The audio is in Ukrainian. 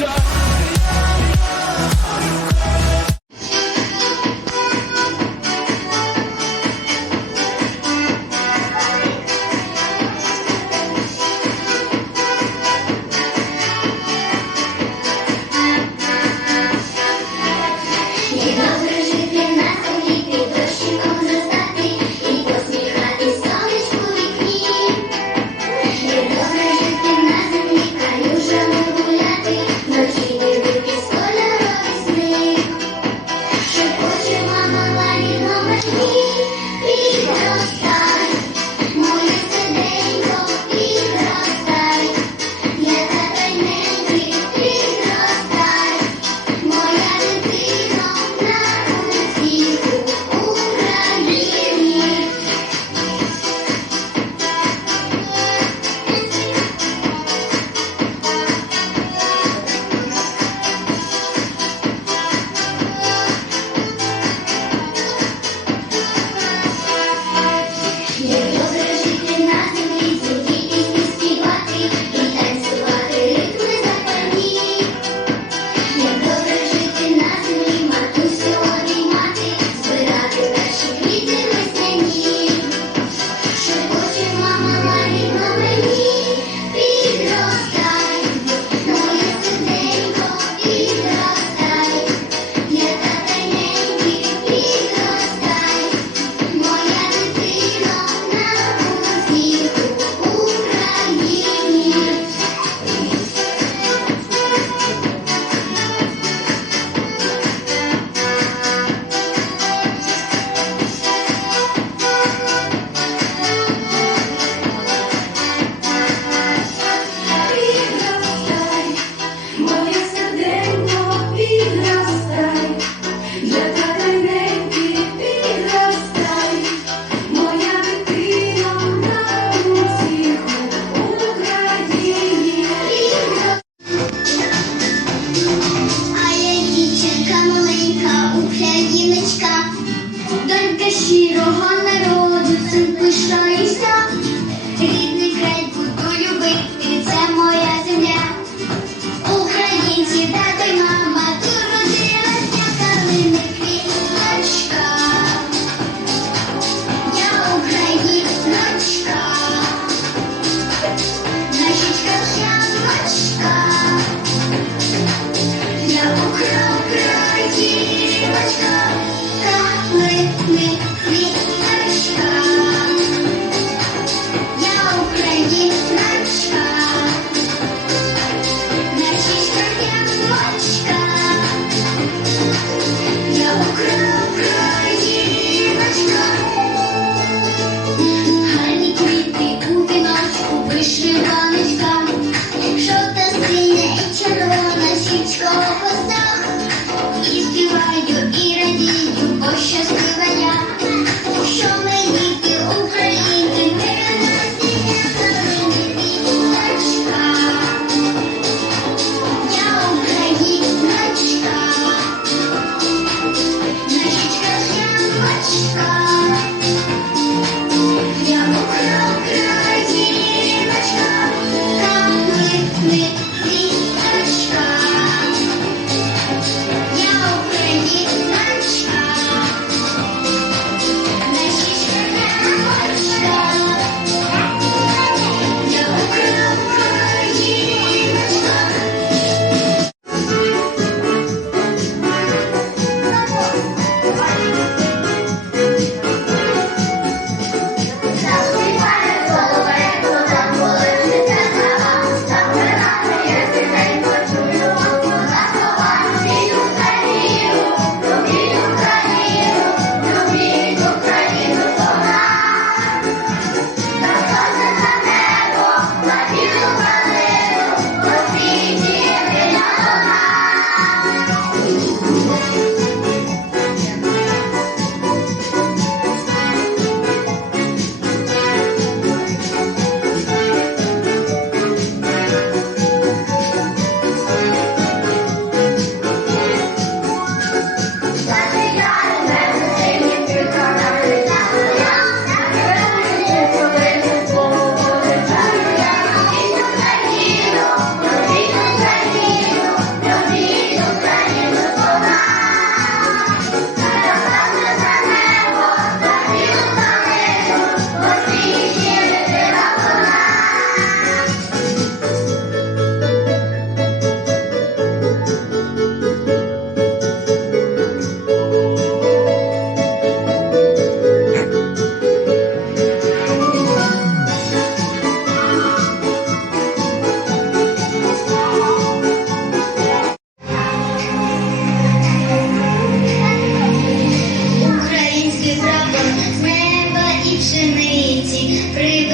die. Україночка, донька щирого народу, цим пишаюся. three